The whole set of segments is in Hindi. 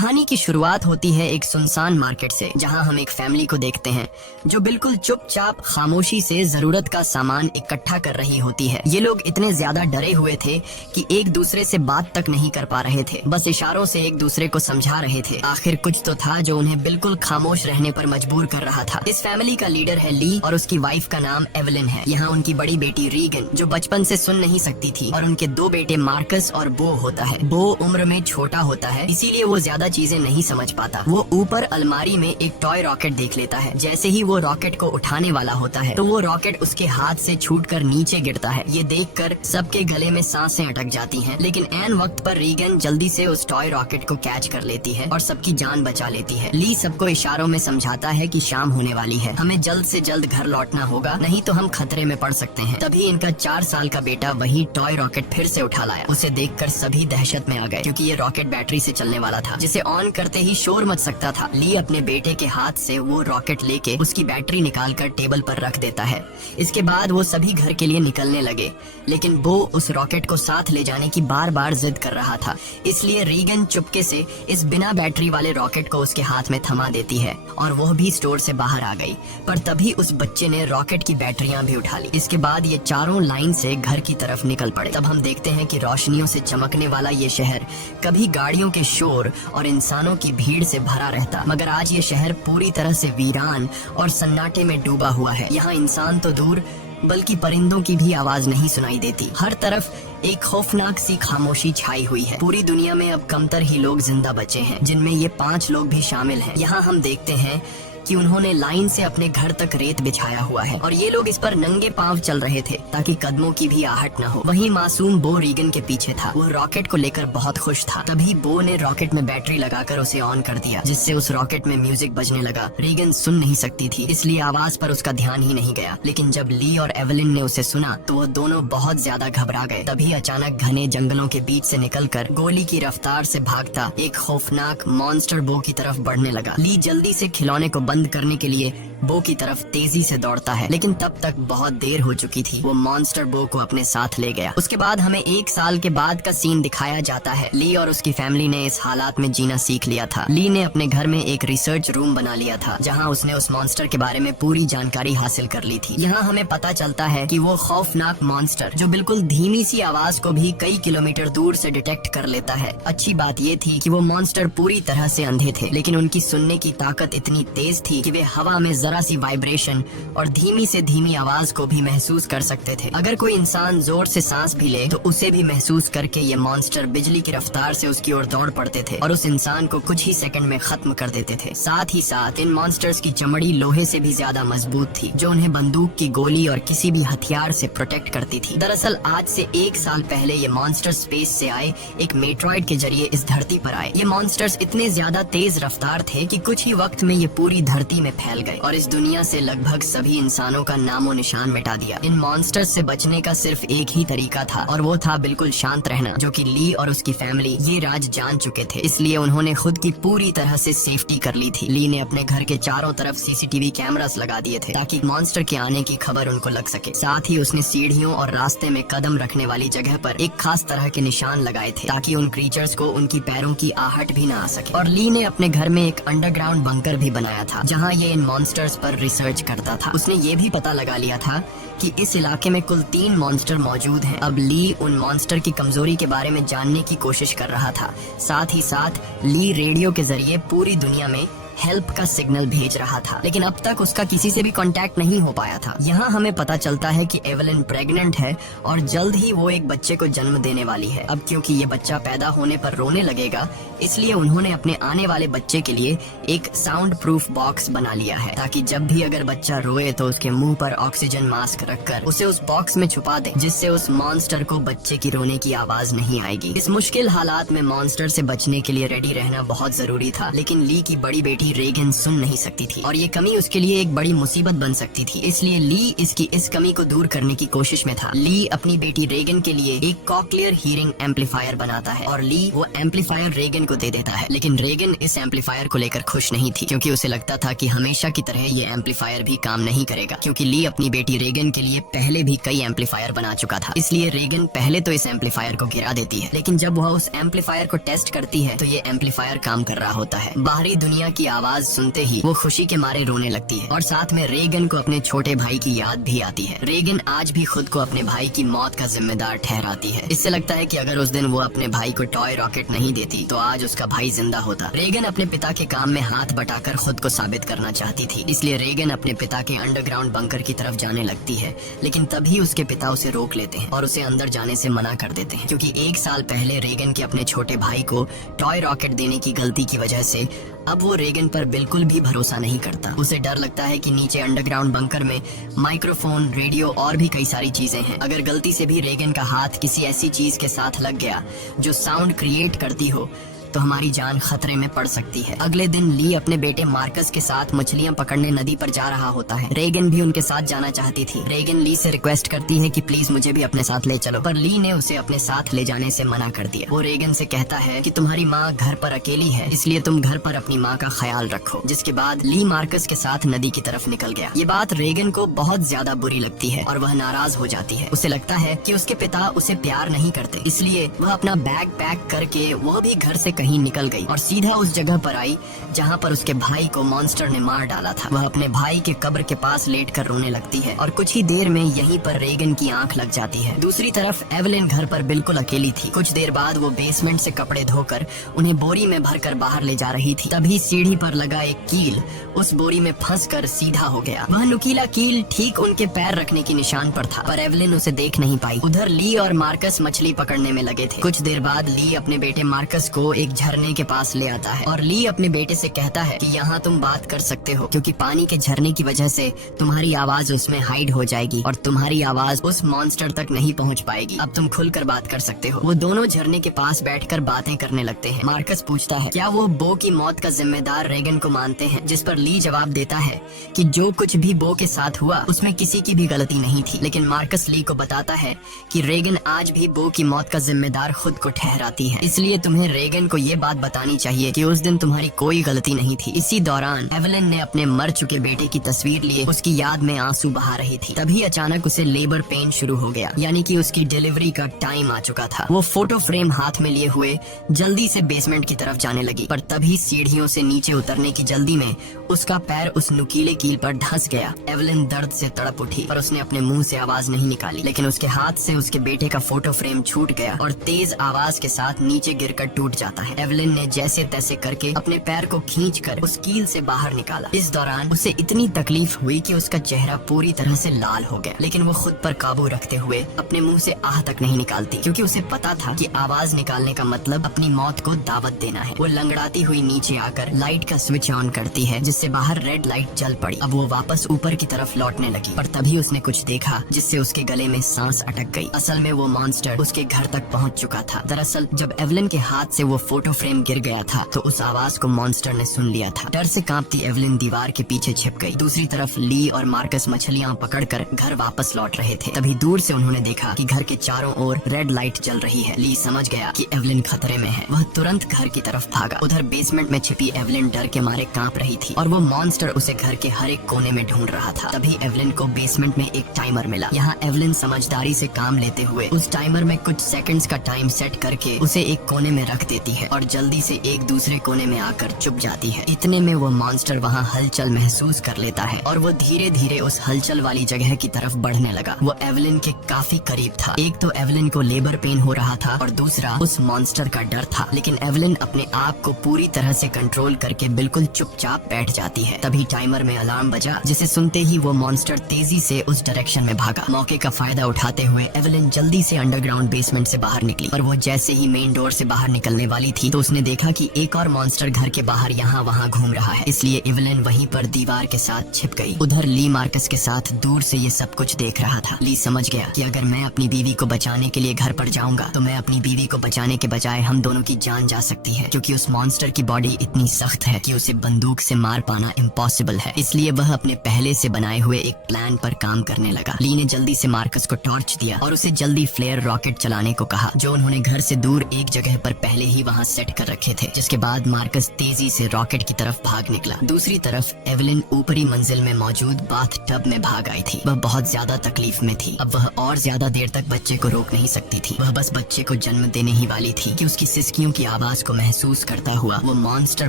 कहानी की शुरुआत होती है एक सुनसान मार्केट से, जहां हम एक फैमिली को देखते हैं जो बिल्कुल चुपचाप खामोशी से जरूरत का सामान इकट्ठा कर रही होती है। ये लोग इतने ज्यादा डरे हुए थे कि एक दूसरे से बात तक नहीं कर पा रहे थे, बस इशारों से एक दूसरे को समझा रहे थे। आखिर कुछ तो था जो उन्हें बिल्कुल खामोश रहने पर मजबूर कर रहा था। इस फैमिली का लीडर है ली और उसकी वाइफ का नाम एवलिन है। यहाँ उनकी बड़ी बेटी रीगन जो बचपन से सुन नहीं सकती थी, और उनके दो बेटे मार्कस और बो होता है। बो उम्र में छोटा होता है, इसीलिए वो ज्यादा चीजें नहीं समझ पाता। वो ऊपर अलमारी में एक टॉय रॉकेट देख लेता है। जैसे ही वो रॉकेट को उठाने वाला होता है तो वो रॉकेट उसके हाथ से छूटकर नीचे गिरता है। ये देखकर सबके गले में सांसें अटक जाती हैं, लेकिन ऐन वक्त पर रीगन जल्दी से उस टॉय रॉकेट को कैच कर लेती है और सबकी जान बचा लेती है। ली सबको इशारों में समझाता है कि शाम होने वाली है, हमें जल्द से जल्द घर लौटना होगा, नहीं तो हम खतरे में पड़ सकते हैं। तभी इनका 4 साल का बेटा वही टॉय रॉकेट फिर से उठा लाया। उसे देखकर सभी दहशत में आ गए, क्योंकि ये रॉकेट बैटरी से चलने वाला था, जिसे ऑन करते ही शोर मच सकता था। ली अपने बेटे के हाथ से वो रॉकेट लेके उसकी बैटरी निकालकर टेबल पर रख देता है। इसके बाद वो सभी घर के लिए निकलने लगे, लेकिन वो उस रॉकेट को साथ ले जाने की बार बार जिद कर रहा था। इसलिए रीगन चुपके से इस बिना बैटरी वाले रॉकेट को उसके हाथ में थमा देती है और वो भी स्टोर से बाहर आ गई। पर तभी उस बच्चे ने रॉकेट की बैटरियां भी उठा ली। इसके बाद ये चारों लाइन से घर की तरफ निकल पड़े। तब हम देखते हैं कि रोशनियों से चमकने वाला ये शहर कभी गाड़ियों के शोर और इंसानों की भीड़ से भरा रहता, मगर आज ये शहर पूरी तरह से वीरान और सन्नाटे में डूबा हुआ है। यहाँ इंसान तो दूर बल्कि परिंदों की भी आवाज नहीं सुनाई देती। हर तरफ एक खौफनाक सी खामोशी छाई हुई है। पूरी दुनिया में अब कमतर ही लोग जिंदा बचे हैं, जिनमें ये 5 लोग भी शामिल हैं। यहाँ हम देखते हैं कि उन्होंने लाइन से अपने घर तक रेत बिछाया हुआ है और ये लोग इस पर नंगे पांव चल रहे थे ताकि कदमों की भी आहट न हो। वहीं मासूम बो रीगन के पीछे था। वो रॉकेट को लेकर बहुत खुश था। तभी बो ने रॉकेट में बैटरी लगाकर उसे ऑन कर दिया, जिससे उस रॉकेट में म्यूजिक बजने लगा। रीगन सुन नहीं सकती थी, इसलिए आवाज पर उसका ध्यान ही नहीं गया, लेकिन जब ली और एवलिन ने उसे सुना तो वो दोनों बहुत ज्यादा घबरा गए। तभी अचानक घने जंगलों के बीच से निकलकर गोली की रफ्तार से भागता एक खौफनाक मॉन्स्टर बो की तरफ बढ़ने लगा। ली जल्दी से खिलौने को बंद करने के लिए बो की तरफ तेजी से दौड़ता है, लेकिन तब तक बहुत देर हो चुकी थी। वो मॉन्स्टर बो को अपने साथ ले गया। उसके बाद हमें 1 साल के बाद का सीन दिखाया जाता है। ली और उसकी फैमिली ने इस हालात में जीना सीख लिया था। ली ने अपने घर में एक रिसर्च रूम बना लिया था, जहां उसने उस मॉन्स्टर के बारे में पूरी जानकारी हासिल कर ली थी। यहाँ हमें पता चलता है कि वो खौफनाक मॉन्स्टर जो बिल्कुल धीमी सी आवाज को भी कई किलोमीटर दूर से डिटेक्ट कर लेता है। अच्छी बात ये थी कि वो मॉन्स्टर पूरी तरह से अंधे थे, लेकिन उनकी सुनने की ताकत इतनी तेज थी कि वे हवा में जरा सी वाइब्रेशन और धीमी से धीमी आवाज को भी महसूस कर सकते थे। अगर कोई इंसान जोर से सांस भी ले तो उसे भी महसूस करके ये मॉन्स्टर बिजली की रफ्तार से उसकी ओर दौड़ पड़ते थे और उस इंसान को कुछ ही सेकंड में खत्म कर देते थे। साथ ही साथ इन मॉन्स्टर्स की चमड़ी लोहे से भी ज्यादा मजबूत थी, जो उन्हें बंदूक की गोली और किसी भी हथियार से प्रोटेक्ट करती थी। दरअसल आज से 1 साल पहले ये मॉन्स्टर स्पेस से आए एक मेट्रॉइड के जरिए इस धरती पर आए। ये मॉन्स्टर्स इतने ज्यादा तेज रफ्तार थे कि कुछ ही वक्त में ये पूरी धरती में फैल गए और इस दुनिया से लगभग सभी इंसानों का नामो निशान मिटा दिया। इन मॉन्स्टर्स से बचने का सिर्फ एक ही तरीका था, और वो था बिल्कुल शांत रहना, जो कि ली और उसकी फैमिली ये राज जान चुके थे। इसलिए उन्होंने खुद की पूरी तरह से सेफ्टी कर ली थी। ली ने अपने घर के चारों तरफ सीसीटीवी कैमरास लगा दिए थे ताकि मॉन्स्टर के आने की खबर उनको लग सके। साथ ही उसने सीढ़ियों और रास्ते में कदम रखने वाली जगह पर एक खास तरह के निशान लगाए थे ताकि उन क्रीचर्स को उनकी पैरों की आहट भी न आ सके। और ली ने अपने घर में एक अंडरग्राउंड बंकर भी बनाया था, जहाँ ये इन मॉन्स्टर्स पर रिसर्च करता था। उसने ये भी पता लगा लिया था कि इस इलाके में कुल 3 मॉन्स्टर मौजूद हैं। अब ली उन मॉन्स्टर की कमजोरी के बारे में जानने की कोशिश कर रहा था। साथ ही साथ ली रेडियो के जरिए पूरी दुनिया में हेल्प का सिग्नल भेज रहा था, लेकिन अब तक उसका किसी से भी कांटेक्ट नहीं हो पाया था। यहाँ हमें पता चलता है कि एवलिन प्रेग्नेंट है और जल्द ही वो एक बच्चे को जन्म देने वाली है। अब क्योंकि ये बच्चा पैदा होने पर रोने लगेगा, इसलिए उन्होंने अपने आने वाले बच्चे के लिए एक साउंड प्रूफ बॉक्स बना लिया है, ताकि जब भी अगर बच्चा रोए तो उसके मुंह पर ऑक्सीजन मास्क रखकर उसे उस बॉक्स में छुपा दे, जिससे उस मॉन्स्टर को बच्चे की रोने की आवाज नहीं आएगी। इस मुश्किल हालात में मॉन्स्टर से बचने के लिए रेडी रहना बहुत जरूरी था, लेकिन ली की बड़ी बेटी भी रेगन सुन नहीं सकती थी और ये कमी उसके लिए एक बड़ी मुसीबत बन सकती थी। इसलिए ली इसकी इस कमी को दूर करने की कोशिश में था। ली अपनी बेटी रेगन के लिए एक कॉक्लियर हीरिंग एम्पलीफायर बनाता है और ली वो एम्पलीफायर रेगन को दे देता है। लेकिन रेगन इस एम्पलीफायर को लेकर खुश नहीं थी, क्योंकि उसे लगता था कि हमेशा की तरह ये एम्पलीफायर भी काम नहीं करेगा, क्योंकि ली अपनी बेटी रेगन के लिए पहले भी कई एम्पलीफायर बना चुका था। इसलिए रेगन पहले तो इस एम्पलीफायर को गिरा देती है, लेकिन जब वह उस एम्पलीफायर को टेस्ट करती है तो ये एम्पलीफायर काम कर रहा होता है। बाहरी दुनिया की आवाज सुनते ही वो खुशी के मारे रोने लगती है और साथ में रेगन को अपने छोटे भाई की याद भी आती है। रेगन आज भी खुद को अपने भाई की मौत का जिम्मेदार ठहराती है। इससे लगता है कि अगर उस दिन वो अपने भाई को टॉय रॉकेट नहीं देती तो आज उसका भाई जिंदा होता। रेगन अपने पिता के काम में हाथ बटाकर खुद को साबित करना चाहती थी, इसलिए रेगन अपने पिता के अंडरग्राउंड बंकर की तरफ जाने लगती है। लेकिन तभी उसके पिता उसे रोक लेते हैं और उसे अंदर जाने से मना कर देते हैं, क्योंकि एक साल पहले रेगन के अपने छोटे भाई को टॉय रॉकेट देने की गलती की वजह से अब वो रेगन पर बिल्कुल भी भरोसा नहीं करता। उसे डर लगता है कि नीचे अंडरग्राउंड बंकर में माइक्रोफोन, रेडियो और भी कई सारी चीजें हैं। अगर गलती से भी रेगन का हाथ किसी ऐसी चीज के साथ लग गया जो साउंड क्रिएट करती हो तो हमारी जान खतरे में पड़ सकती है। अगले दिन ली अपने बेटे मार्कस के साथ मछलियां पकड़ने नदी पर जा रहा होता है। रेगन भी उनके साथ जाना चाहती थी। रेगन ली से रिक्वेस्ट करती है कि प्लीज मुझे भी अपने साथ ले चलो, पर ली ने उसे अपने साथ ले जाने से मना कर दिया। वो रेगन से कहता है कि तुम्हारी माँ घर पर अकेली है, इसलिए तुम घर पर अपनी माँ का ख्याल रखो। जिसके बाद ली मार्कस के साथ नदी की तरफ निकल गया। ये बात रेगन को बहुत ज्यादा बुरी लगती है और वह नाराज हो जाती है। उसे लगता है कि उसके पिता उसे प्यार नहीं करते, इसलिए वह अपना बैग पैक करके वह भी घर से कहीं निकल गई और सीधा उस जगह पर आई जहाँ पर उसके भाई को मॉन्स्टर ने मार डाला था। वह अपने भाई के कब्र के पास लेटकर रोने लगती है और कुछ ही देर में यहीं पर रेगन की आंख लग जाती है। दूसरी तरफ एवलिन घर पर बिल्कुल अकेली थी। कुछ देर बाद वो बेसमेंट से कपड़े धोकर उन्हें बोरी में भरकर बाहर ले जा रही थी। तभी सीढ़ी पर लगा एक कील उस बोरी में फंसकर सीधा हो गया। वह नुकीला कील ठीक उनके पैर रखने की निशान पर था, पर एवलिन उसे देख नहीं पाई। उधर ली और मार्कस मछली पकड़ने में लगे थे। कुछ देर बाद ली अपने बेटे मार्कस को एक झरने के पास ले आता है और ली अपने बेटे से कहता है कि यहाँ तुम बात कर सकते हो, क्योंकि पानी के झरने की वजह से तुम्हारी आवाज उसमें हाइड हो जाएगी और तुम्हारी आवाज उस मॉन्स्टर तक नहीं पहुँच पाएगी। अब तुम खुलकर बात कर सकते हो। वो दोनों झरने के पास बैठकर बातें करने लगते हैं। मार्कस पूछता है क्या वो बो की मौत का जिम्मेदार रेगन को मानते हैं, जिस पर ली जवाब देता है कि जो कुछ भी बो के साथ हुआ उसमें किसी की भी गलती नहीं थी। लेकिन मार्कस ली को बताता है कि रेगन आज भी बो की मौत का जिम्मेदार खुद को ठहराती है, इसलिए तुम्हें रेगन को ये बात बतानी चाहिए कि उस दिन तुम्हारी कोई गलती नहीं थी। इसी दौरान एवलिन ने अपने मर चुके बेटे की तस्वीर लिए उसकी याद में आंसू बहा रही थी। तभी अचानक उसे लेबर पेन शुरू हो गया, यानी कि उसकी डिलीवरी का टाइम आ चुका था। वो फोटो फ्रेम हाथ में लिए हुए जल्दी से बेसमेंट की तरफ जाने लगी, पर तभी सीढ़ियों से नीचे उतरने की जल्दी में उसका पैर उस नुकीले कील पर धंस गया। एवलिन दर्द से तड़प उठी, पर उसने अपने मुंह से आवाज नहीं निकाली। लेकिन उसके हाथ से उसके बेटे का फोटो फ्रेम छूट गया और तेज आवाज के साथ नीचे गिरकर टूट जाता है। एवलिन ने जैसे तैसे करके अपने पैर को खींचकर उस कील से बाहर निकाला। इस दौरान उसे इतनी तकलीफ हुई कि उसका चेहरा पूरी तरह से लाल हो गया, लेकिन वो खुद पर काबू रखते हुए अपने मुंह से आह तक नहीं निकालती, क्योंकि उसे पता था कि आवाज निकालने का मतलब अपनी मौत को दावत देना है। वो लंगड़ाती हुई नीचे आकर लाइट का स्विच ऑन करती है, जिससे बाहर रेड लाइट जल पड़ी। अब वो वापस ऊपर की तरफ लौटने लगी, पर तभी उसने कुछ देखा जिससे उसके गले में सांस अटक गई। असल में वो मॉन्स्टर उसके घर तक पहुंच चुका था। दरअसल जब एवलिन के हाथ से वो फोटो फ्रेम गिर गया था तो उस आवाज को मॉन्स्टर ने सुन लिया था। डर से कांपती एवलिन दीवार के पीछे छिप गई। दूसरी तरफ ली और मार्कस मछलियां पकड़कर घर वापस लौट रहे थे। तभी दूर से उन्होंने देखा कि घर के चारों ओर रेड लाइट जल रही है। ली समझ गया कि एवलिन खतरे में है। वह तुरंत घर की तरफ भागा। उधर बेसमेंट में छिपी एवलिन डर के मारे कांप रही थी और वो मॉन्स्टर उसे घर के हर एक कोने में ढूंढ रहा था। तभी एवलिन को बेसमेंट में एक टाइमर मिला। यहाँ एवलिन समझदारी से काम लेते हुए उस टाइमर में कुछ सेकंड्स का टाइम सेट करके उसे एक कोने में रख देती है और जल्दी से एक दूसरे कोने में आकर चुप जाती है। इतने में वो मॉन्स्टर वहाँ हलचल महसूस कर लेता है और वो धीरे धीरे उस हलचल वाली जगह की तरफ बढ़ने लगा। वो एवलिन के काफी करीब था। एक तो एवलिन को लेबर पेन हो रहा था और दूसरा उस मॉन्स्टर का डर था। लेकिन एवलिन अपने आप को पूरी तरह से कंट्रोल करके बिल्कुल चुपचाप बैठ जाती है। तभी टाइमर में अलार्म बजा, जिसे सुनते ही वो मॉन्स्टर तेजी से उस डायरेक्शन में भागा। मौके का फायदा उठाते हुए एवलिन जल्दी से अंडरग्राउंड बेसमेंट से बाहर निकली और वो जैसे ही मेन डोर से बाहर निकलने वाली रही थी तो उसने देखा कि एक और मॉन्स्टर घर के बाहर यहाँ वहाँ घूम रहा है, इसलिए एवेलिन वहीं पर दीवार के साथ छिप गई। उधर ली मार्कस के साथ दूर से ये सब कुछ देख रहा था। ली समझ गया कि अगर मैं अपनी बीवी को बचाने के लिए घर पर जाऊंगा तो मैं अपनी बीवी को बचाने के बजाय हम दोनों की जान जा सकती है, क्योंकि उस मॉन्स्टर की बॉडी इतनी सख्त है कि उसे बंदूक से मार पाना इम्पॉसिबल है। इसलिए वह अपने पहले से बनाए हुए एक प्लान पर काम करने लगा। ली ने जल्दी से मार्कस को टॉर्च दिया और उसे जल्दी फ्लेयर रॉकेट चलाने को कहा, जो उन्होंने घर से दूर एक जगह पर पहले ही वहाँ सेट कर रखे थे। जिसके बाद मार्कस तेजी से रॉकेट की तरफ भाग निकला। दूसरी तरफ एवेलिन ऊपरी मंजिल में मौजूद बाथ टब में भाग आई थी। वह बहुत ज्यादा तकलीफ में थी। अब वह और ज्यादा देर तक बच्चे को रोक नहीं सकती थी। वह बस बच्चे को जन्म देने ही वाली थी कि उसकी सिसकियों की आवाज को महसूस करता हुआ वो मॉन्स्टर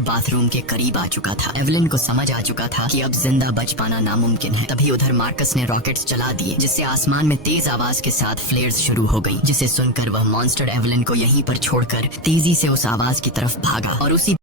बाथरूम के करीब आ चुका था। एवेलिन को समझ आ चुका था कि अब जिंदा बच पाना नामुमकिन है। तभी उधर मार्कस ने रॉकेट्स चला दिए, जिससे आसमान में तेज आवाज के साथ फ्लेयर्स शुरू हो गई, जिसे सुनकर वह मॉन्स्टर एवेलिन को यहीं पर छोड़कर तेजी से उस आवाज की तरफ भागा और उसी